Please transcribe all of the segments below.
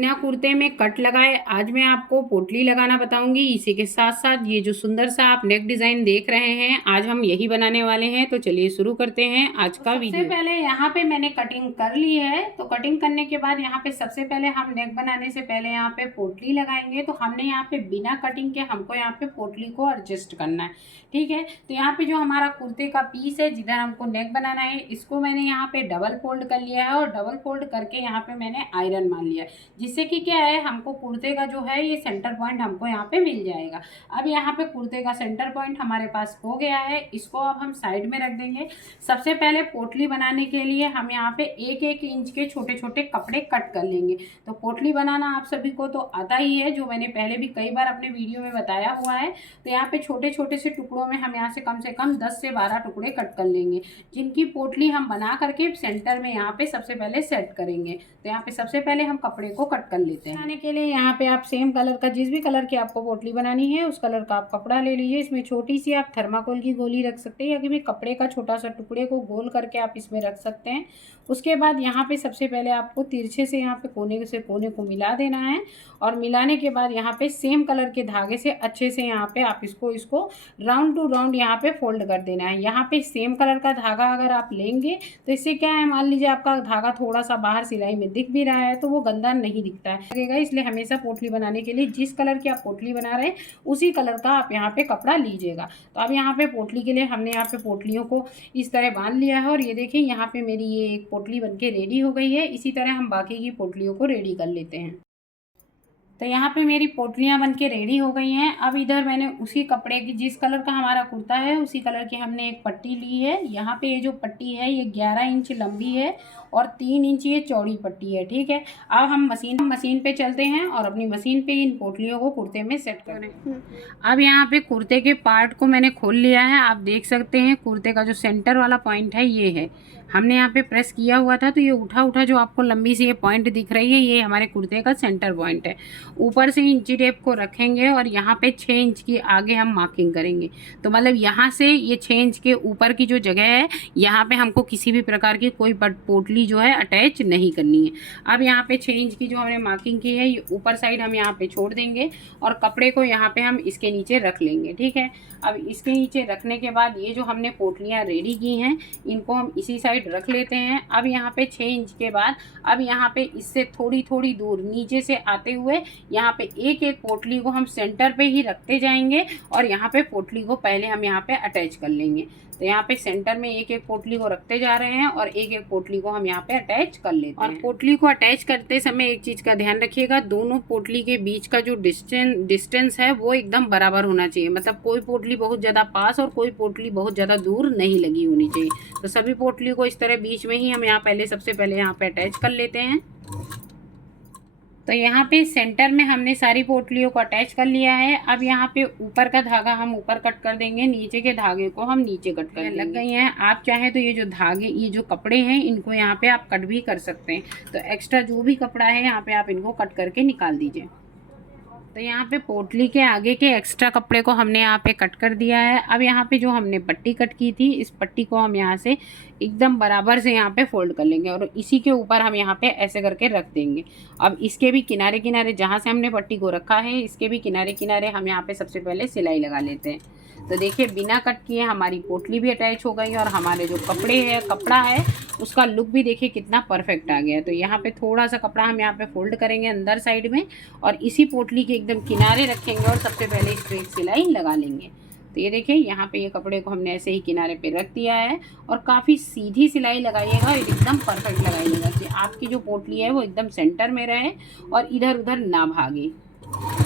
बिना कुर्ते में कट लगाए आज मैं आपको पोटली लगाना बताऊंगी। इसी के साथ साथ ये जो सुंदर सा आप नेक डिजाइन देख रहे हैं आज हम यही बनाने वाले हैं। तो चलिए शुरू करते हैं आज का वीडियो। सबसे पहले यहाँ पे मैंने कटिंग कर ली है। तो कटिंग करने के बाद यहाँ पे सबसे पहले हम नेक बनाने से पहले यहाँ पे पोटली लगाएंगे। तो हमने यहाँ पे बिना कटिंग के हमको यहाँ पे पोटली को एडजस्ट करना है, ठीक है। तो यहाँ पे जो हमारा कुर्ते का पीस है जिधर हमको नेक बनाना है इसको मैंने यहाँ पे डबल फोल्ड कर लिया है और डबल फोल्ड करके यहाँ पे मैंने आयरन मान लिया है, जिससे कि क्या है हमको कुर्ते का जो है ये सेंटर पॉइंट हमको यहाँ पे मिल जाएगा। अब यहाँ पे कुर्ते का सेंटर पॉइंट हमारे पास हो गया है, इसको अब हम साइड में रख देंगे। सबसे पहले पोटली बनाने के लिए हम यहाँ पे 1-1 इंच के छोटे छोटे कपड़े कट कर लेंगे। तो पोटली बनाना आप सभी को तो आता ही है, जो मैंने पहले भी कई बार अपने वीडियो में बताया हुआ है। तो यहाँ पे छोटे छोटे से टुकड़ों में हम यहाँ से कम 10 से 12 टुकड़े कट कर लेंगे, जिनकी पोटली हम बना करके सेंटर में यहाँ पे सबसे पहले सेट करेंगे। तो यहाँ पे सबसे पहले हम कपड़े को कट कर लेते हैं। बनाने के लिए यहाँ पे आप सेम कलर का, जिस भी कलर की आपको पोटली बनानी है उस कलर का आप कपड़ा ले लीजिए। इसमें छोटी सी आप थर्माकोल की गोली रख सकते हैं या कि कपड़े का छोटा सा टुकड़े को गोल करके आप इसमें रख सकते हैं। उसके बाद यहाँ पे सबसे पहले आपको तिरछे से यहाँ पे कोने से कोने को मिला देना है और मिलाने के बाद यहाँ पे सेम कलर के धागे से अच्छे से यहाँ पे आप इसको राउंड टू राउंड यहाँ पे फोल्ड कर देना है। यहाँ पे सेम कलर का धागा अगर आप लेंगे तो इससे क्या है, मान लीजिए आपका धागा थोड़ा सा बाहर सिलाई में दिख भी रहा है तो वो गंदा नहीं दिखता है लगेगा। इसलिए हमेशा पोटली बनाने के लिए जिस कलर की आप पोटली बना रहे हैं उसी कलर का आप यहाँ पे कपड़ा लीजिएगा। तो अब यहाँ पे पोटली के लिए हमने यहाँ पे पोटलियों को इस तरह बांध लिया है और ये देखिए यहाँ पे मेरी ये एक पोटली बनके रेडी हो गई है। इसी तरह हम बाकी की पोटलियों को रेडी कर लेते हैं। तो यहाँ पे मेरी पोटलियाँ बनके रेडी हो गई हैं। अब इधर मैंने उसी कपड़े की, जिस कलर का हमारा कुर्ता है उसी कलर की हमने एक पट्टी ली है। यहाँ पे ये जो पट्टी है ये 11 इंच लंबी है और 3 इंच ये चौड़ी पट्टी है, ठीक है। अब हम मशीन पे चलते हैं और अपनी मशीन पे इन पोटलियों को कुर्ते में सेट करें। अब यहाँ पे कुर्ते के पार्ट को मैंने खोल लिया है। आप देख सकते हैं कुर्ते का जो सेंटर वाला पॉइंट है ये है, हमने यहाँ पे प्रेस किया हुआ था तो ये उठा जो आपको लंबी सी ये पॉइंट दिख रही है ये हमारे कुर्ते का सेंटर पॉइंट है। ऊपर से इंची टेप को रखेंगे और यहाँ पे 6 इंच की आगे हम मार्किंग करेंगे। तो मतलब यहाँ से ये 6 इंच के ऊपर की जो जगह है यहाँ पे हमको किसी भी प्रकार की कोई पोटली जो है अटैच नहीं करनी है। अब यहाँ पे 6 इंच की जो हमने मार्किंग की है ये ऊपर साइड हम यहाँ पे छोड़ देंगे और कपड़े को यहाँ पे हम इसके नीचे रख लेंगे, ठीक है। अब इसके नीचे रखने के बाद ये जो हमने पोटलियाँ रेडी की हैं इनको हम इसी साइड रख लेते हैं। अब यहाँ पे 6 इंच के बाद अब यहाँ पे इससे थोड़ी दूर नीचे से आते हुए यहाँ पे एक पोटली को हम सेंटर पे ही रखते जाएंगे और यहाँ पे पोटली को पहले हम यहाँ पे अटैच कर लेंगे। तो यहाँ पे सेंटर में एक पोटली को रखते जा रहे हैं और एक पोटली को हम यहाँ पे अटैच कर लेते हैं। और पोटली को अटैच करते समय एक चीज का ध्यान रखिएगा, दोनों पोटली के बीच का जो डिस्टेंस है वो एकदम बराबर होना चाहिए। मतलब कोई पोटली बहुत ज्यादा पास और कोई पोटली बहुत ज्यादा दूर नहीं लगी होनी चाहिए। तो सभी पोटली को इस तरह बीच में ही हम यहाँ सबसे पहले यहाँ पे अटैच कर लेते हैं। तो यहाँ पे सेंटर में हमने सारी पोटलियों को अटैच कर लिया है। अब यहाँ पे ऊपर का धागा हम ऊपर कट कर देंगे, नीचे के धागे को हम नीचे कट कर लग गई हैं। आप चाहें तो ये जो धागे, ये जो कपड़े हैं इनको यहाँ पे आप कट भी कर सकते हैं। तो एक्स्ट्रा जो भी कपड़ा है यहाँ पे आप इनको कट करके निकाल दीजिए। तो यहाँ पे पोटली के आगे के एक्स्ट्रा कपड़े को हमने यहाँ पे कट कर दिया है। अब यहाँ पे जो हमने पट्टी कट की थी इस पट्टी को हम यहाँ से एकदम बराबर से यहाँ पे फोल्ड कर लेंगे और इसी के ऊपर हम यहाँ पे ऐसे करके रख देंगे। अब इसके भी किनारे जहाँ से हमने पट्टी को रखा है इसके भी किनारे हम यहाँ पे सबसे पहले सिलाई लगा लेते हैं। तो देखिए बिना कट किए हमारी पोटली भी अटैच हो गई और हमारे जो कपड़ा है उसका लुक भी देखिए कितना परफेक्ट आ गया। तो यहाँ पे थोड़ा सा कपड़ा हम यहाँ पे फोल्ड करेंगे अंदर साइड में और इसी पोटली के एकदम किनारे रखेंगे और सबसे पहले स्ट्रेट सिलाई लगा लेंगे। तो ये देखिए यहाँ पे ये कपड़े को हमने ऐसे ही किनारे पे रख दिया है और काफ़ी सीधी सिलाई लगाइएगा और एकदम परफेक्ट लगाइएगा कि आपकी जो पोटली है वो एकदम सेंटर में रहे और इधर उधर ना भागे।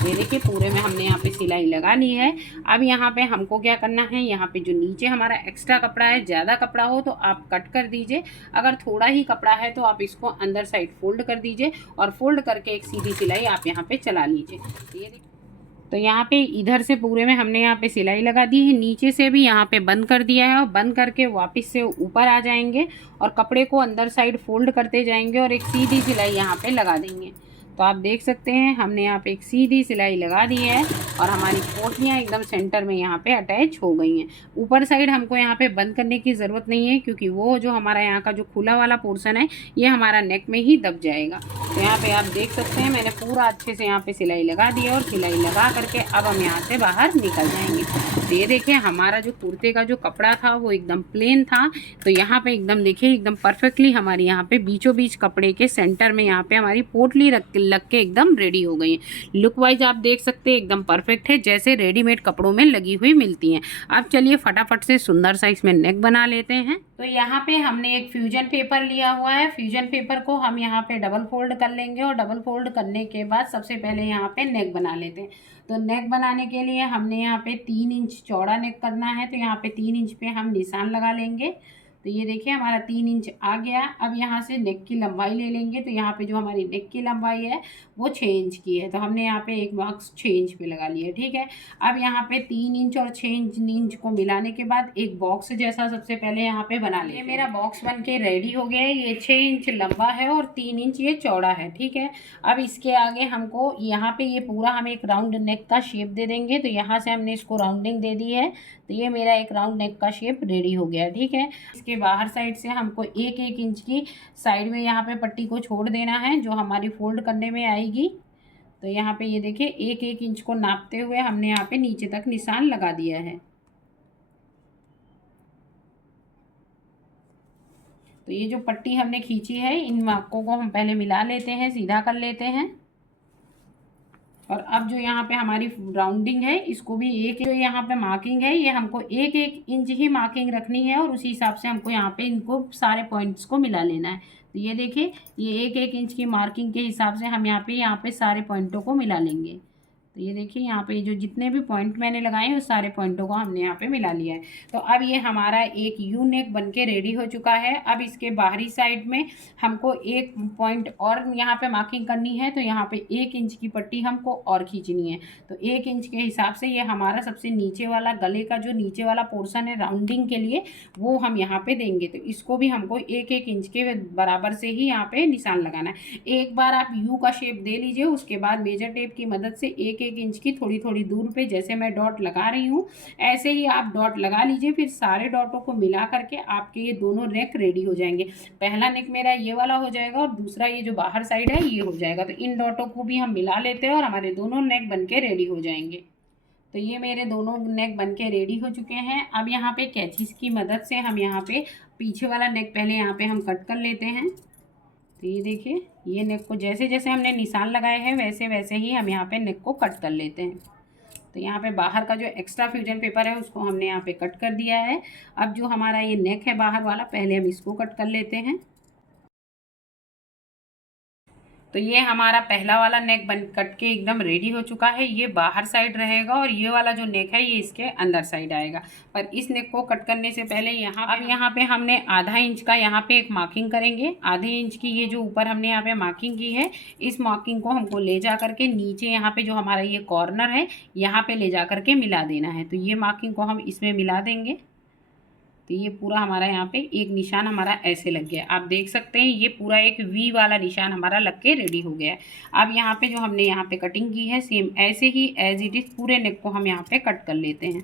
ये देखिए पूरे में हमने यहाँ पे सिलाई लगा ली है। अब यहाँ पे हमको क्या करना है, यहाँ पे जो नीचे हमारा एक्स्ट्रा कपड़ा है, ज़्यादा कपड़ा हो तो आप कट कर दीजिए, अगर थोड़ा ही कपड़ा है तो आप इसको अंदर साइड फोल्ड कर दीजिए और फोल्ड करके एक सीधी सिलाई आप यहाँ पे चला लीजिए। ये देखिए तो यहाँ पे इधर से पूरे में हमने यहाँ पे सिलाई लगा दी है, नीचे से भी यहाँ पे बंद कर दिया है और बंद करके वापस से ऊपर आ जाएंगे और कपड़े को अंदर साइड फोल्ड करते जाएंगे और एक सीधी सिलाई यहाँ पे लगा देंगे। तो आप देख सकते हैं हमने यहाँ पे एक सीधी सिलाई लगा दी है और हमारी पोटलियाँ एकदम सेंटर में यहाँ पे अटैच हो गई हैं। ऊपर साइड हमको यहाँ पे बंद करने की ज़रूरत नहीं है, क्योंकि वो जो हमारा यहाँ का जो खुला वाला पोर्शन है ये हमारा नेक में ही दब जाएगा। तो यहाँ पे आप देख सकते हैं मैंने पूरा अच्छे से यहाँ पे सिलाई लगा दी है और सिलाई लगा करके अब हम यहाँ से बाहर निकल जाएंगे। तो ये देखिए हमारा जो कुर्ते का जो कपड़ा था वो एकदम प्लेन था, तो यहाँ पे एकदम देखिए एकदम परफेक्टली हमारी यहाँ पे बीचों बीच कपड़े के सेंटर में यहाँ पे हमारी पोटली लग के एकदम रेडी हो गई है। लुक वाइज आप देख सकते हैं एकदम परफेक्ट है, जैसे रेडीमेड कपड़ों में लगी हुई मिलती हैं। अब चलिए फटाफट से सुंदर सा इसमें नेक बना लेते हैं। तो यहाँ पे हमने एक फ्यूजन पेपर लिया हुआ है। फ्यूजन पेपर को हम यहाँ पे डबल फोल्ड कर लेंगे और डबल फोल्ड करने के बाद सबसे पहले यहाँ पे नेक बना लेते हैं। तो नेक बनाने के लिए हमने यहाँ पे 3 इंच चौड़ा नेक करना है, तो यहाँ पे 3 इंच पे हम निशान लगा लेंगे। तो ये देखिए हमारा 3 इंच आ गया। अब यहाँ से नेक की लंबाई ले लेंगे, तो यहाँ पे जो हमारी नेक की लंबाई है वो 6 इंच की है, तो हमने यहाँ पे एक मार्क्स 6 इंच पे लगा लिया, ठीक है। अब यहाँ पे 3 इंच और 6 इंच को मिलाने के बाद एक बॉक्स जैसा सबसे पहले यहाँ पे बना लें। ये मेरा बॉक्स बन के रेडी हो गया है। ये 6 इंच लंबा है और 3 इंच ये चौड़ा है, ठीक है। अब इसके आगे हमको यहाँ पे ये पूरा हम एक राउंड नेक का शेप दे देंगे। तो यहाँ से हमने इसको राउंडिंग दे दी है, तो ये मेरा एक राउंड नेक का शेप रेडी हो गया, ठीक है। इसके बाहर साइड से हमको 1-1 इंच की साइड में यहाँ पे पट्टी को छोड़ देना है, जो हमारी फोल्ड करने में आएगी। तो यहाँ पे ये देखिए 1-1 इंच को नापते हुए हमने यहाँ पे नीचे तक निशान लगा दिया है। तो ये जो पट्टी हमने खींची है इन मार्कों को हम पहले मिला लेते हैं, सीधा कर लेते हैं। और अब जो यहाँ पे हमारी राउंडिंग है इसको भी एक जो यहाँ पे मार्किंग है ये हमको 1-1 इंच ही मार्किंग रखनी है और उसी हिसाब से हमको यहाँ पे इनको सारे पॉइंट्स को मिला लेना है। तो ये देखिए ये 1-1 इंच की मार्किंग के हिसाब से हम यहाँ पे सारे पॉइंटों को मिला लेंगे। तो ये देखिए यहाँ पे जो जितने भी पॉइंट मैंने लगाए हैं उस सारे पॉइंटों को हमने यहाँ पे मिला लिया है। तो अब ये हमारा एक यू नेक बन के रेडी हो चुका है। अब इसके बाहरी साइड में हमको एक पॉइंट और यहाँ पे मार्किंग करनी है, तो यहाँ पे 1 इंच की पट्टी हमको और खींचनी है। तो 1 इंच के हिसाब से ये हमारा सबसे नीचे वाला गले का जो नीचे वाला पोर्शन है राउंडिंग के लिए वो हम यहाँ पे देंगे। तो इसको भी हमको 1-1 इंच के बराबर से ही यहाँ पे निशान लगाना है। एक बार आप यू का शेप दे लीजिए, उसके बाद मेजर टेप की मदद से 1-1 इंच की थोड़ी थोड़ी दूर पे जैसे मैं डॉट लगा रही हूँ ऐसे ही आप डॉट लगा लीजिए। फिर सारे डॉटों को मिला करके आपके ये दोनों नेक रेडी हो जाएंगे। पहला नेक मेरा ये वाला हो जाएगा और दूसरा ये जो बाहर साइड है ये हो जाएगा। तो इन डॉटों को भी हम मिला लेते हैं और हमारे दोनों नेक बन के रेडी हो जाएंगे। तो ये मेरे दोनों नेक बन के रेडी हो चुके हैं। अब यहाँ पे कैंची की मदद से हम यहाँ पे पीछे वाला नेक पहले यहाँ पे हम कट कर लेते हैं। तो ये देखिए ये नेक को जैसे जैसे हमने निशान लगाए हैं वैसे वैसे ही हम यहाँ पे नेक को कट कर लेते हैं। तो यहाँ पे बाहर का जो एक्स्ट्रा फ्यूजन पेपर है उसको हमने यहाँ पे कट कर दिया है। अब जो हमारा ये नेक है बाहर वाला पहले हम इसको कट कर लेते हैं। तो ये हमारा पहला वाला नेक बन कट के एकदम रेडी हो चुका है। ये बाहर साइड रहेगा और ये वाला जो नेक है ये इसके अंदर साइड आएगा। पर इस नेक को कट करने से पहले यहाँ पे हमने आधा इंच का यहाँ पे एक मार्किंग करेंगे। आधे इंच की ये जो ऊपर हमने यहाँ पे मार्किंग की है इस मार्किंग को हमको ले जा करके नीचे यहाँ पे जो हमारा ये कॉर्नर है यहाँ पे ले जा करके मिला देना है। तो ये मार्किंग को हम इसमें मिला देंगे। तो ये पूरा हमारा यहाँ पे एक निशान हमारा ऐसे लग गया। आप देख सकते हैं ये पूरा एक वी वाला निशान हमारा लग के रेडी हो गया है। अब यहाँ पे जो हमने यहाँ पे कटिंग की है सेम ऐसे ही एज इट इज़ पूरे नेक को हम यहाँ पे कट कर लेते हैं।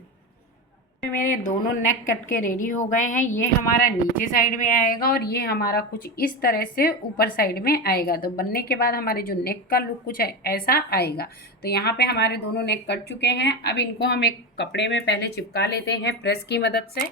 मेरे दोनों नेक कट के रेडी हो गए हैं। ये हमारा नीचे साइड में आएगा और ये हमारा कुछ इस तरह से ऊपर साइड में आएगा। तो बनने के बाद हमारे जो नेक का लुक कुछ ऐसा आएगा। तो यहाँ पे हमारे दोनों नेक कट चुके हैं। अब इनको हम एक कपड़े में पहले चिपका लेते हैं प्रेस की मदद से।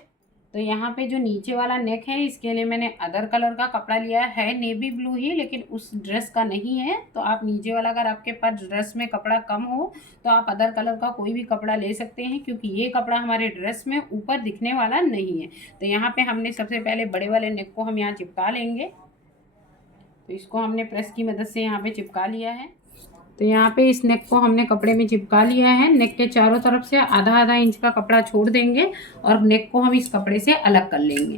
तो यहाँ पे जो नीचे वाला नेक है इसके लिए मैंने अदर कलर का कपड़ा लिया है, नेवी ब्लू ही, लेकिन उस ड्रेस का नहीं है। तो आप नीचे वाला अगर आपके पास ड्रेस में कपड़ा कम हो तो आप अदर कलर का कोई भी कपड़ा ले सकते हैं, क्योंकि ये कपड़ा हमारे ड्रेस में ऊपर दिखने वाला नहीं है। तो यहाँ पे हमने सबसे पहले बड़े वाले नेक को हम यहाँ चिपका लेंगे। तो इसको हमने प्रेस की मदद से यहाँ पे चिपका लिया है। तो यहाँ पे इस नेक को हमने कपड़े में चिपका लिया है। नेक के चारों तरफ से आधा आधा इंच का कपड़ा छोड़ देंगे और नेक को हम इस कपड़े से अलग कर लेंगे।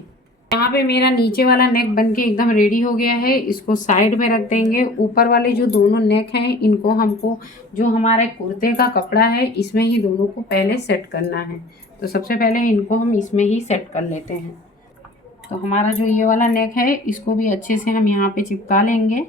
यहाँ पे मेरा नीचे वाला नेक बनके एकदम रेडी हो गया है। इसको साइड में रख देंगे। ऊपर वाले जो दोनों नेक हैं इनको हमको जो हमारे कुर्ते का कपड़ा है इसमें ही दोनों को पहले सेट करना है। तो सबसे पहले इनको हम इसमें ही सेट कर लेते हैं। तो हमारा जो ये वाला नेक है इसको भी अच्छे से हम यहाँ पे चिपका लेंगे।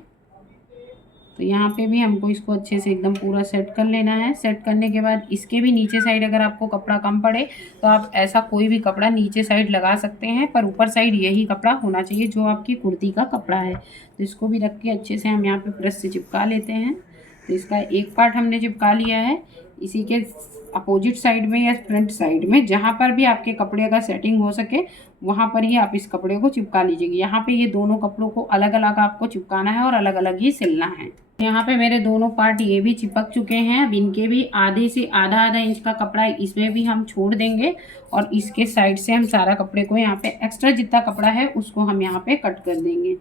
तो तो यहाँ पे भी हमको इसको अच्छे से एकदम पूरा सेट कर लेना है। सेट करने के बाद इसके भी नीचे साइड अगर आपको कपड़ा कम पड़े तो आप ऐसा कोई भी कपड़ा नीचे साइड लगा सकते हैं, पर ऊपर साइड यही कपड़ा होना चाहिए जो आपकी कुर्ती का कपड़ा है। तो इसको भी रख के अच्छे से हम यहाँ पे प्रेस से चिपका लेते हैं। तो इसका एक पार्ट हमने चिपका लिया है। इसी के अपोजिट साइड में या फ्रंट साइड में जहाँ पर भी आपके कपड़े का सेटिंग हो सके वहाँ पर ही आप इस कपड़े को चिपका लीजिएगा। यहाँ पे ये दोनों कपड़ों को अलग अलग आपको चिपकाना है और अलग अलग ही सिलना है। यहाँ पे मेरे दोनों पार्ट ये भी चिपक चुके हैं। अब इनके भी आधे से आधा आधा इंच का कपड़ा इसमें भी हम छोड़ देंगे और इसके साइड से हम सारा कपड़े को यहाँ पे एक्स्ट्रा जितना कपड़ा है उसको हम यहाँ पे कट कर देंगे।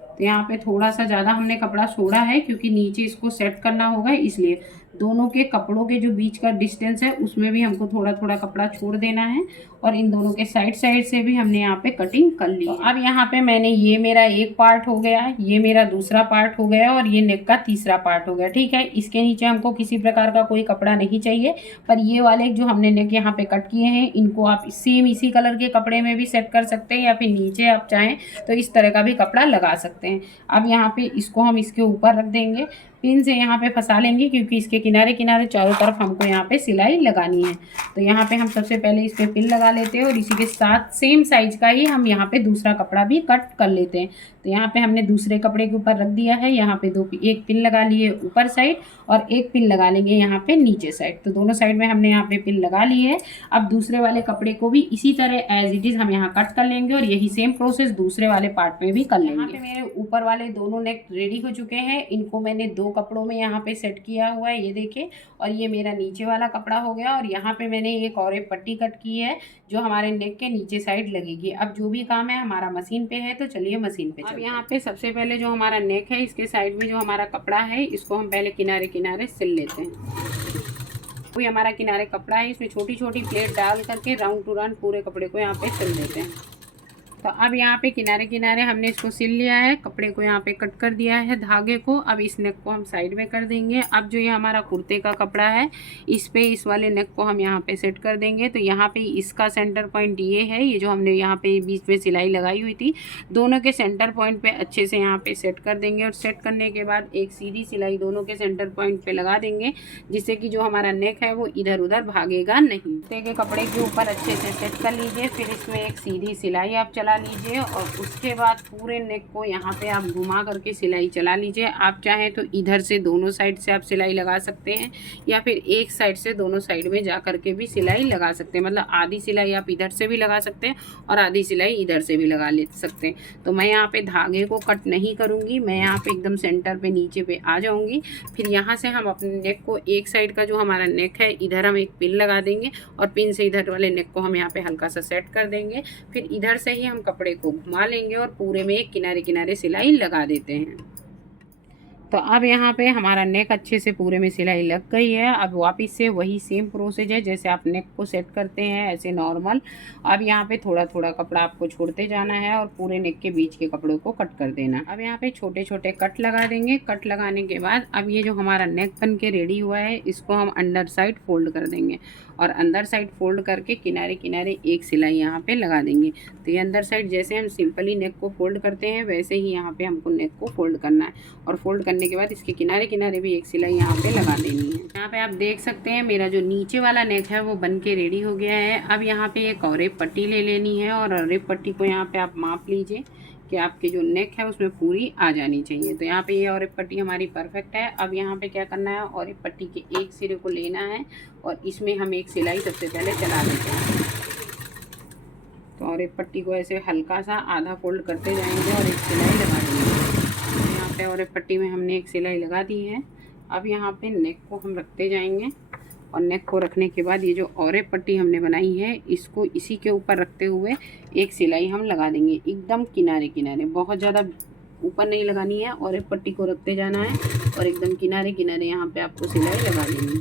तो यहाँ पे थोड़ा सा ज़्यादा हमने कपड़ा छोड़ा है क्योंकि नीचे इसको सेट करना होगा, इसलिए दोनों के कपड़ों के जो बीच का डिस्टेंस है उसमें भी हमको थोड़ा थोड़ा कपड़ा छोड़ देना है और इन दोनों के साइड साइड से भी हमने यहाँ पे कटिंग कर ली। तो अब यहाँ पे मैंने ये मेरा एक पार्ट हो गया, ये मेरा दूसरा पार्ट हो गया और ये नेक का तीसरा पार्ट हो गया। ठीक है, इसके नीचे हमको किसी प्रकार का कोई कपड़ा नहीं चाहिए, पर ये वाले जो हमने नेक यहाँ पे कट किए हैं इनको आप सेम इसी कलर के कपड़े में भी सेट कर सकते हैं या फिर नीचे आप चाहें तो इस तरह का भी कपड़ा लगा सकते हैं। अब यहाँ पे इसको हम इसके ऊपर रख देंगे, पिन से यहाँ पे फंसा लेंगे क्योंकि इसके किनारे किनारे चारों तरफ हमको यहाँ पे सिलाई लगानी है। तो यहाँ पे हम सबसे पहले इस पे पिन लगा लेते हैं और इसी के साथ सेम साइज का ही हम यहाँ पे दूसरा कपड़ा भी कट कर लेते हैं। तो यहाँ पे हमने दूसरे कपड़े के ऊपर रख दिया है, यहाँ पे एक पिन लगा लिए ऊपर साइड और एक पिन लगा लेंगे यहाँ पे नीचे साइड। तो दोनों साइड में हमने यहाँ पे पिन लगा ली है। अब दूसरे वाले कपड़े को भी इसी तरह एज इट इज़ हम यहाँ कट कर लेंगे और यही सेम प्रोसेस दूसरे वाले पार्ट में भी कर लेंगे। यहाँ पे मेरे ऊपर वाले दोनों नेक रेडी हो चुके हैं। इनको मैंने दो कपड़ों में यहाँ पे सेट किया हुआ है, ये देखिए। और ये मेरा नीचे वाला कपड़ा हो गया और यहाँ पे मैंने एक और एक पट्टी कट की है जो हमारे नेक के नीचे साइड लगेगी। अब जो भी काम है हमारा मशीन पे है, तो चलिए मशीन पे। अब यहाँ पे सबसे पहले जो हमारा नेक है इसके साइड में जो हमारा कपड़ा है इसको हम पहले किनारे किनारे सिल लेते हैं। कोई हमारा किनारे कपड़ा है, इसमें छोटी छोटी प्लेट डाल करके राउंड टू राउंड पूरे कपड़े को यहाँ पे सिल देते हैं। तो अब यहाँ पे किनारे किनारे हमने इसको सिल लिया है, कपड़े को यहाँ पे कट कर दिया है धागे को। अब इस नेक को हम साइड में कर देंगे। अब जो ये हमारा कुर्ते का कपड़ा है इस पे इस वाले नेक को हम यहाँ पे सेट कर देंगे। तो यहाँ पे इसका सेंटर पॉइंट ये है, ये जो हमने यहाँ पे बीच में सिलाई लगाई हुई थी दोनों के सेंटर पॉइंट पे अच्छे से यहाँ पे सेट कर देंगे। और सेट करने के बाद एक सीधी सिलाई दोनों के सेंटर पॉइंट पे लगा देंगे जिससे कि जो हमारा नेक है वो इधर उधर भागेगा नहीं। कुर्ते के कपड़े के ऊपर अच्छे से सेट कर लीजिए, फिर इसमें एक सीधी सिलाई आप चला लीजिए और उसके बाद पूरे नेक को यहाँ पे आप घुमा करके सिलाई चला लीजिए। आप चाहें तो इधर से दोनों साइड से आप सिलाई लगा सकते हैं या फिर एक साइड से दोनों साइड में जा करके भी सिलाई लगा सकते हैं। मतलब आधी सिलाई आप इधर से भी लगा सकते हैं और आधी सिलाई इधर से भी लगा ले सकते हैं। तो मैं यहाँ पे धागे को कट नहीं करूँगी, मैं यहाँ पे एकदम सेंटर पे नीचे पे आ जाऊँगी। फिर यहाँ से हम अपने नेक को एक साइड का जो हमारा नेक है इधर हम एक पिन लगा देंगे और पिन से इधर वाले नेक को हम यहाँ पे हल्का सा सेट कर देंगे। फिर इधर से ही हम कपड़े को घुमा लेंगे और पूरे में एक किनारे किनारे सिलाई लगा देते हैं। तो अब यहाँ पे हमारा नेक अच्छे से पूरे में सिलाई लग गई है। अब वापस से वही सेम प्रोसेस है जैसे आप नेक को सेट करते हैं ऐसे नॉर्मल। अब यहाँ पे थोड़ा थोड़ा कपड़ा आपको छोड़ते जाना है और पूरे नेक के बीच के कपड़ों को कट कर देना। अब यहाँ पे छोटे छोटे कट लगा देंगे। कट लगाने के बाद अब ये जो हमारा नेक बन के रेडी हुआ है इसको हम अंदर साइड फोल्ड कर देंगे और अंदर साइड फोल्ड करके किनारे किनारे एक सिलाई यहाँ पे लगा देंगे। तो ये अंदर साइड जैसे हम सिंपली नेक को फोल्ड करते हैं वैसे ही यहाँ पे हमको नेक को फोल्ड करना है और फोल्ड करने के बाद इसके किनारे किनारे भी एक सिलाई यहाँ पे लगा देनी है। यहाँ पे आप देख सकते हैं मेरा जो नीचे वाला नेक है वो बन के रेडी हो गया है। अब यहाँ पे एक और एक पट्टी ले लेनी है और एक पट्टी को यहाँ पे आप माप लीजिए कि आपके जो नेक है उसमें पूरी आ जानी चाहिए। तो यहाँ पे ये और एक पट्टी हमारी परफेक्ट है। अब यहाँ पे क्या करना है, और एक पट्टी के एक सिरे को लेना है और इसमें हम एक सिलाई सबसे पहले चला देते हैं। तो और एक पट्टी को ऐसे हल्का सा आधा फोल्ड करते जाएंगे और एक सिलाई लगा देंगे। तो यहाँ पे और एक पट्टी में हमने एक सिलाई लगा दी है। अब यहाँ पे नेक को हम रखते जाएंगे और नेक को रखने के बाद ये जो और एक पट्टी हमने बनाई है इसको इसी के ऊपर रखते हुए एक सिलाई हम लगा देंगे एकदम किनारे किनारे, बहुत ज़्यादा ऊपर नहीं लगानी है। और एक पट्टी को रखते जाना है और एकदम किनारे किनारे यहाँ पे आपको सिलाई लगा देनी है।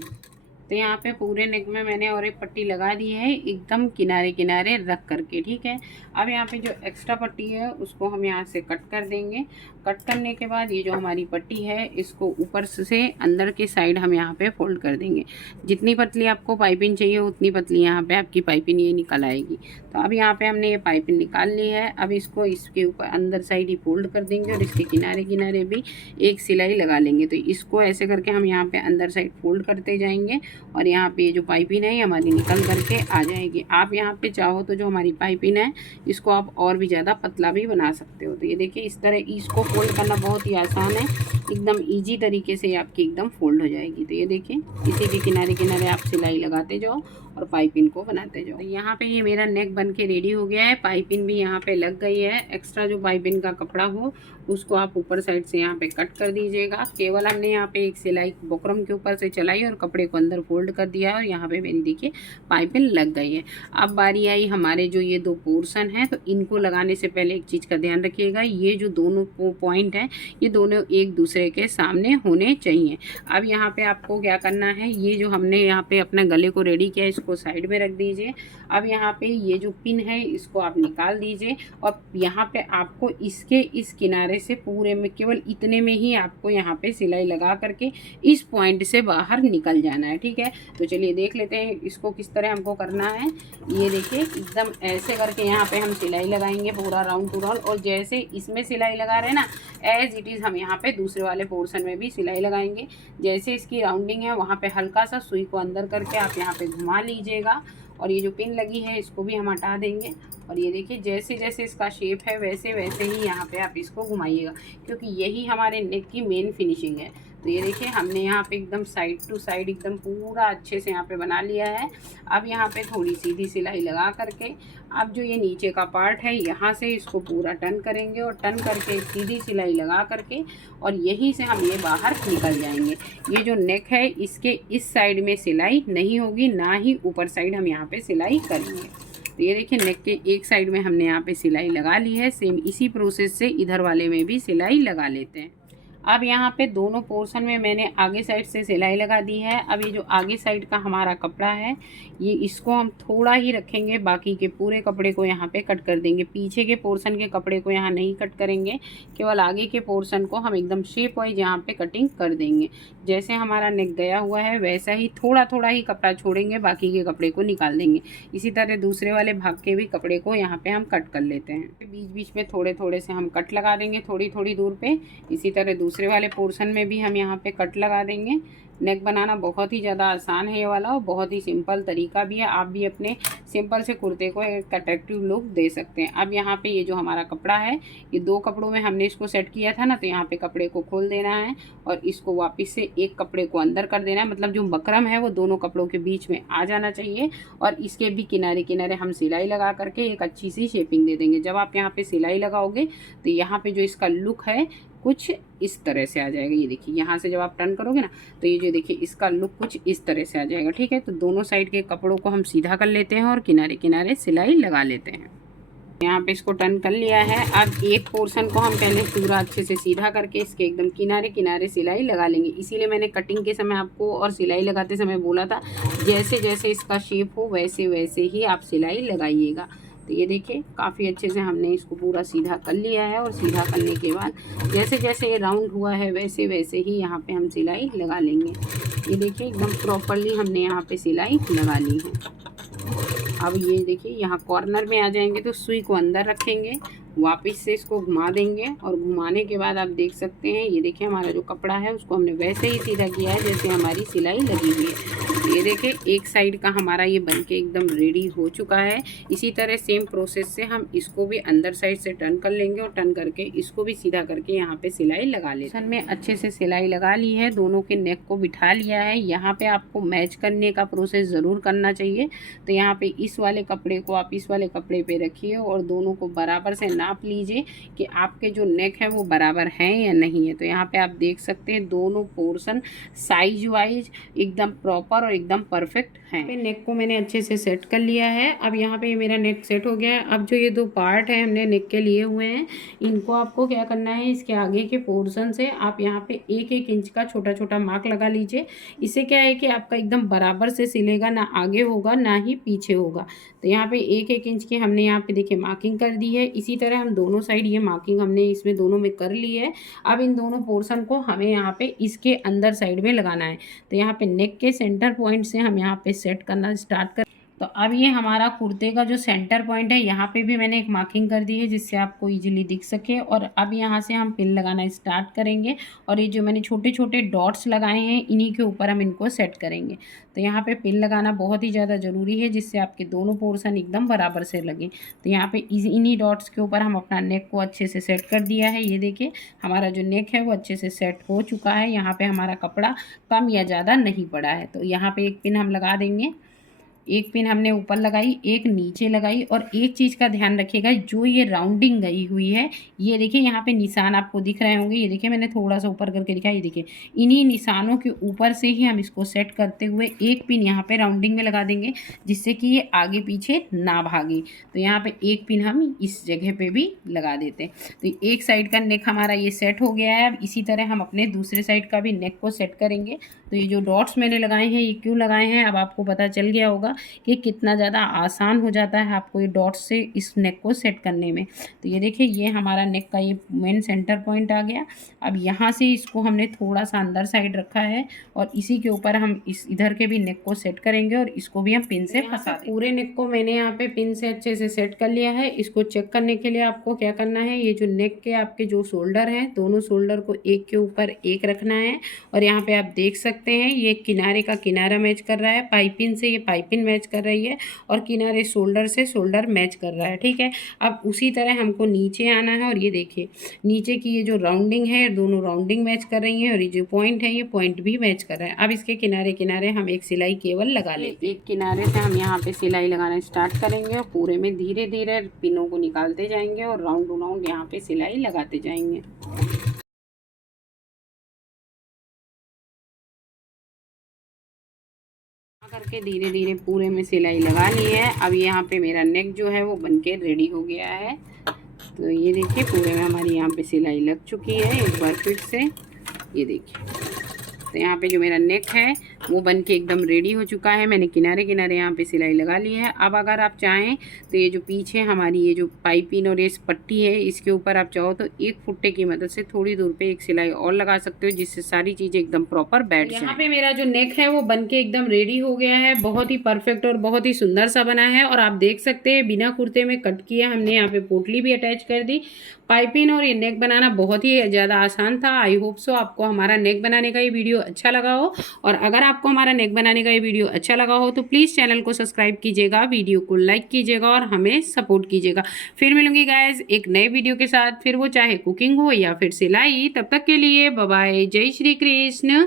तो यहाँ पे पूरे नेक में मैंने और एक पट्टी लगा दी है एकदम किनारे किनारे रख करके, ठीक है। अब यहाँ पे जो एक्स्ट्रा पट्टी है उसको हम यहाँ से कट कर देंगे। कट करने के बाद ये जो हमारी पट्टी है इसको ऊपर से अंदर के साइड हम यहाँ पे फोल्ड कर देंगे। जितनी पतली आपको पाइपिंग चाहिए उतनी पतली यहाँ पे आपकी पाइपिंग ये निकल आएगी। तो अब यहाँ पे हमने ये पाइपिंग निकाल ली है। अब इसको इसके ऊपर अंदर साइड ही फोल्ड कर देंगे और इसके किनारे किनारे भी एक सिलाई लगा लेंगे। तो इसको ऐसे करके हम यहाँ पे अंदर साइड फोल्ड करते जाएंगे और यहाँ पे ये जो पाइपिंग है हमारी निकल करके आ जाएगी। आप यहाँ पे चाहो तो जो हमारी पाइपिंग है इसको आप और भी ज़्यादा पतला भी बना सकते हो। तो ये देखिए इस तरह इसको फोल्ड करना बहुत ही आसान है, एकदम ईजी तरीके से आपकी एकदम फोल्ड हो जाएगी। तो ये देखिए इसी के किनारे किनारे आप सिलाई लगाते जाओ और पाइपिंग को बनाते जाओ। तो यहाँ पे ये मेरा नेक बन के रेडी हो गया है। पाइपिंग भी यहाँ पे लग गई है। एक्स्ट्रा जो पाइपिंग का कपड़ा हो उसको आप ऊपर साइड से यहाँ पे कट कर दीजिएगा। केवल हमने यहाँ पे एक सिलाई बुकरम के ऊपर से चलाई और कपड़े को अंदर फोल्ड कर दिया है और यहाँ पे मेरी देखिए पाइपिंग लग गई है। अब बारी आई हमारे जो ये दो पोर्शन है, तो इनको लगाने से पहले एक चीज़ का ध्यान रखिएगा, ये जो दोनों पॉइंट है ये दोनों एक दूसरे के सामने होने चाहिए। अब यहाँ पे आपको क्या करना है, ये जो हमने यहाँ पे अपने गले को रेडी किया है इसको साइड में रख दीजिए। अब यहाँ पे ये जो पिन है इसको आप निकाल दीजिए और यहाँ पे आपको इसके इस किनारे से पूरे में केवल इतने में ही आपको यहाँ पे सिलाई लगा करके इस पॉइंट से बाहर निकल जाना है, ठीक है। तो चलिए देख लेते हैं इसको किस तरह हमको करना है। ये देखिए एकदम ऐसे करके यहाँ पे हम सिलाई लगाएंगे पूरा राउंड टू राउंड, और जैसे इसमें सिलाई लगा रहे हैं ना एज इट इज़ हम यहाँ पे दूसरे वाले पोर्शन में भी सिलाई लगाएंगे। जैसे इसकी राउंडिंग है वहाँ पे हल्का सा सुई को अंदर करके आप यहाँ पे घुमा लीजिएगा और ये जो पिन लगी है इसको भी हम हटा देंगे। और ये देखिए जैसे जैसे इसका शेप है वैसे वैसे ही यहाँ पे आप इसको घुमाइएगा, क्योंकि यही हमारे नेक की मेन फिनिशिंग है। तो ये देखिए हमने यहाँ पे एकदम साइड टू साइड एकदम पूरा अच्छे से यहाँ पे बना लिया है। अब यहाँ पे थोड़ी सीधी सिलाई लगा करके अब जो ये नीचे का पार्ट है यहाँ से इसको पूरा टर्न करेंगे और टर्न करके सीधी सिलाई लगा करके और यहीं से हम ये बाहर निकल जाएंगे। ये जो नेक है इसके इस साइड में सिलाई नहीं होगी, ना ही ऊपर साइड हम यहाँ पे सिलाई करेंगे। तो ये देखिए नेक के एक साइड में हमने यहाँ पे सिलाई लगा ली है। सेम इसी प्रोसेस से इधर वाले में भी सिलाई लगा लेते हैं। अब यहाँ पे दोनों पोर्शन में मैंने आगे साइड से सिलाई लगा दी है। अब ये जो आगे साइड का हमारा कपड़ा है ये इसको हम थोड़ा ही रखेंगे, बाकी के पूरे कपड़े को यहाँ पे कट कर देंगे। पीछे के पोर्शन के कपड़े को यहाँ नहीं कट करेंगे, केवल आगे के पोर्शन को हम एकदम शेप वाइज यहाँ पे कटिंग कर देंगे। जैसे हमारा नेक गया हुआ है वैसा ही थोड़ा थोड़ा ही कपड़ा छोड़ेंगे, बाकी के कपड़े को निकाल देंगे। इसी तरह दूसरे वाले भाग के भी कपड़े को यहाँ पे हम कट कर लेते हैं। बीच बीच में थोड़े थोड़े से हम कट लगा देंगे थोड़ी थोड़ी दूर पे। इसी तरह दूसरे वाले पोर्शन में भी हम यहाँ पे कट लगा देंगे। नेक बनाना बहुत ही ज़्यादा आसान है ये वाला, और बहुत ही सिंपल तरीका भी है। आप भी अपने सिंपल से कुर्ते को एक अट्रैक्टिव लुक दे सकते हैं। अब यहाँ पे ये जो हमारा कपड़ा है ये दो कपड़ों में हमने इसको सेट किया था ना, तो यहाँ पे कपड़े को खोल देना है और इसको वापस से एक कपड़े को अंदर कर देना है। मतलब जो बकरम है वो दोनों कपड़ों के बीच में आ जाना चाहिए और इसके भी किनारे किनारे हम सिलाई लगा करके एक अच्छी सी शेपिंग दे देंगे। जब आप यहाँ पे सिलाई लगाओगे तो यहाँ पे जो इसका लुक है कुछ इस तरह से आ जाएगा। ये देखिए यहाँ से जब आप टर्न करोगे ना तो ये जो देखिए इसका लुक कुछ इस तरह से आ जाएगा, ठीक है। तो दोनों साइड के कपड़ों को हम सीधा कर लेते हैं और किनारे किनारे सिलाई लगा लेते हैं। यहाँ पे इसको टर्न कर लिया है। अब एक पोर्शन को हम पहले पूरा अच्छे से सीधा करके इसके एकदम किनारे किनारे सिलाई लगा लेंगे। इसीलिए मैंने कटिंग के समय आपको और सिलाई लगाते समय बोला था जैसे जैसे इसका शेप हो वैसे वैसे ही आप सिलाई लगाइएगा। तो ये देखिए काफ़ी अच्छे से हमने इसको पूरा सीधा कर लिया है और सीधा करने के बाद जैसे जैसे ये राउंड हुआ है वैसे वैसे ही यहाँ पे हम सिलाई लगा लेंगे। ये देखिए एकदम प्रॉपरली हमने यहाँ पे सिलाई लगा ली है। अब ये देखिए यहाँ कॉर्नर में आ जाएंगे तो सुई को अंदर रखेंगे, वापस से इसको घुमा देंगे और घुमाने के बाद आप देख सकते हैं ये देखिए हमारा जो कपड़ा है उसको हमने वैसे ही सीधा किया है जैसे हमारी सिलाई लगी हुई है। तो ये देखिए एक साइड का हमारा ये बनके एकदम रेडी हो चुका है। इसी तरह सेम प्रोसेस से हम इसको भी अंदर साइड से टर्न कर लेंगे और टर्न करके इसको भी सीधा करके यहाँ पे सिलाई लगा लेंगे। में अच्छे से सिलाई लगा ली है, दोनों के नेक को बिठा लिया है। यहाँ पे आपको मैच करने का प्रोसेस ज़रूर करना चाहिए। तो यहाँ पे इस वाले कपड़े को आप इस वाले कपड़े पे रखिए और दोनों को बराबर से नाप लीजिए कि आपके जो नेक है वो बराबर हैं या नहीं है। तो यहाँ पे आप देख सकते हैं दोनों पोर्शन साइज वाइज एकदम प्रॉपर और एकदम एकदम परफेक्ट हैं। नेक को मैंने अच्छे से सेट कर लिया है। अब यहाँ पे मेरा नेक सेट हो गया है। अब जो ये 2 पार्ट है हमने नेक के लिए हुए हैं, इनको आपको क्या करना है, इसके आगे के पोर्शन से आप यहाँ पे 1-1 इंच का छोटा छोटा मार्क लगा लीजिए। इससे क्या है कि आपका एकदम बराबर से सिलेगा, ना आगे होगा ना ही पीछे होगा। तो यहाँ पे 1-1 इंच की हमने यहाँ पे देखिए मार्किंग कर दी है। इसी तरह हम दोनों साइड ये मार्किंग हमने इसमें दोनों में कर ली है। अब इन दोनों पोर्शन को हमें यहाँ पे इसके अंदर साइड में लगाना है। तो यहाँ पे नेक के सेंटर पॉइंट से हम यहाँ पे सेट करना स्टार्ट कर। तो अब ये हमारा कुर्ते का जो सेंटर पॉइंट है, यहाँ पे भी मैंने एक मार्किंग कर दी है जिससे आपको इजीली दिख सके। और अब यहाँ से हम पिन लगाना स्टार्ट करेंगे और ये जो मैंने छोटे छोटे डॉट्स लगाए हैं, इन्हीं के ऊपर हम इनको सेट करेंगे। तो यहाँ पे पिन लगाना बहुत ही ज़्यादा ज़रूरी है, जिससे आपके दोनों पोर्शन एकदम बराबर से लगे। तो यहाँ पे इन्हीं डॉट्स के ऊपर हम अपना नेक को अच्छे से सेट कर दिया है। ये देखिए हमारा जो नेक है वो अच्छे से सेट हो चुका है। यहाँ पे हमारा कपड़ा कम या ज़्यादा नहीं पड़ा है। तो यहाँ पे एक पिन हम लगा देंगे। एक पिन हमने ऊपर लगाई, एक नीचे लगाई। और एक चीज़ का ध्यान रखिएगा, जो ये राउंडिंग गई हुई है, ये देखिए यहाँ पे निशान आपको दिख रहे होंगे। ये देखिए मैंने थोड़ा सा ऊपर करके दिखाया, ये देखिए इन्हीं निशानों के ऊपर से ही हम इसको सेट करते हुए एक पिन यहाँ पे राउंडिंग में लगा देंगे, जिससे कि ये आगे पीछे ना भागे। तो यहाँ पे एक पिन हम इस जगह पे भी लगा देते हैं। तो एक साइड का नेक हमारा ये सेट हो गया है। अब इसी तरह हम अपने दूसरे साइड का भी नेक को सेट करेंगे। तो ये जो डॉट्स मैंने लगाए हैं, ये क्यों लगाए हैं, अब आपको पता चल गया होगा कि कितना ज़्यादा आसान हो जाता है आपको ये डॉट्स से इस नेक को सेट करने में। तो ये देखिए ये हमारा नेक का ये मेन सेंटर पॉइंट आ गया। अब यहाँ से इसको हमने थोड़ा सा अंदर साइड रखा है और इसी के ऊपर हम इस इधर के भी नेक को सेट करेंगे और इसको भी हम पिन से फंसा देंगे। पूरे नेक को मैंने यहाँ पे पिन से अच्छे से सेट कर लिया है। इसको चेक करने के लिए आपको क्या करना है, ये जो नेक के आपके जो शोल्डर हैं, दोनों शोल्डर को एक के ऊपर एक रखना है। और यहाँ पे आप देख सकते हैं ये किनारे का किनारा मैच कर रहा है, पाइपिंग से ये पाइपिंग मैच कर रही है और किनारे शोल्डर से शोल्डर मैच कर रहा है। ठीक है, अब उसी तरह हमको नीचे आना है और ये देखिए नीचे की ये जो राउंडिंग है, दोनों राउंडिंग मैच कर रही हैं और ये जो पॉइंट है, ये पॉइंट भी मैच कर रहा है। अब इसके किनारे किनारे हम एक सिलाई केवल लगा लेते हैं। एक किनारे से हम यहाँ पे सिलाई लगाना स्टार्ट करेंगे और पूरे में धीरे धीरे पिनों को निकालते जाएंगे और राउंड राउंड यहाँ पे सिलाई लगाते जाएंगे। करके धीरे धीरे पूरे में सिलाई लगा ली है। अब यहाँ पे मेरा नेक जो है वो बनके रेडी हो गया है। तो ये देखिए पूरे में हमारी यहाँ पे सिलाई लग चुकी है एक बार फिर से, ये देखिए। तो यहाँ पे जो मेरा नेक है वो बन के एकदम रेडी हो चुका है। मैंने किनारे किनारे यहाँ पे सिलाई लगा ली है। अब अगर आप चाहें तो ये जो पीछे हमारी ये जो पाइपिंग और ये पट्टी है, इसके ऊपर आप चाहो तो एक फुट्टे की मदद से थोड़ी दूर पे एक सिलाई और लगा सकते हो, जिससे सारी चीज़ें एकदम प्रॉपर बैठ जाए। यहाँ पे मेरा जो नेक है वो बन के एकदम रेडी हो गया है। बहुत ही परफेक्ट और बहुत ही सुंदर सा बना है। और आप देख सकते हैं बिना कुर्ते में कट किया हमने यहाँ पे पोटली भी अटैच कर दी। पाइपिंग और ये नेक बनाना बहुत ही ज़्यादा आसान था। आई होप सो आपको हमारा नेक बनाने का ये वीडियो अच्छा लगा हो। और अगर आपको हमारा नेक बनाने का ये वीडियो अच्छा लगा हो तो प्लीज़ चैनल को सब्सक्राइब कीजिएगा, वीडियो को लाइक कीजिएगा और हमें सपोर्ट कीजिएगा। फिर मिलूंगी गाइज एक नए वीडियो के साथ, फिर वो चाहे कुकिंग हो या फिर सिलाई। तब तक के लिए बाय बाय, जय श्री कृष्ण।